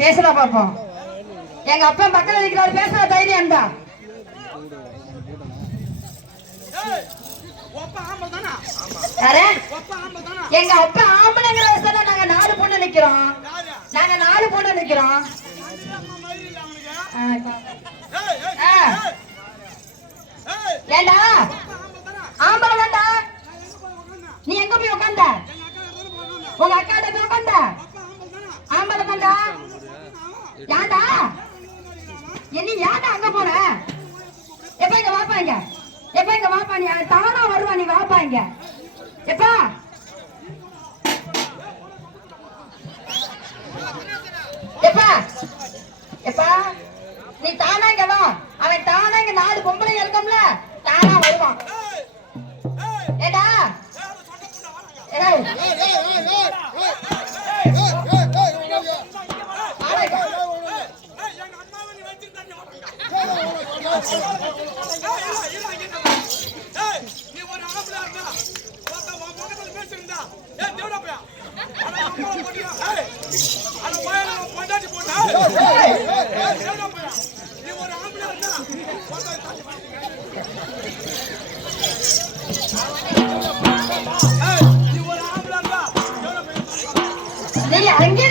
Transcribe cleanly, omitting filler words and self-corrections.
பேசுறா பாப்போம். எங்க அப்பா பக்கத்துல இருக்கிறாரு, பேசுற தைரியம் தான். எங்க அப்பா ஆம்பளைங்கிற வயசுல நாங்க 4 பொண்ணு நிக்கிறோம். நாங்க 4 பொண்ணு நிக்கிறோம். ஏண்டா ஆம்பளை தாண்டா. நீ எங்க போய் உட்கார்ந்த? உங்க அக்காட்ட போய் உட்கார்ந்த? ஆம்பளை தாண்டா. ஏண்டா என்ன ஏண்டா அங்க போற? எப்ப இங்க வாப்பா, இங்க எப்ப இங்க வாப்பா. நீ தானா வருவா, நீ வாப்பா இங்க. எப்பா எப்பா எப்பா நீ தானா இங்க வா. அவன் தானா இங்க 4 பொம்பளை இருக்கோம்ல, தானா வருவான். ஏடா நீ அங்கே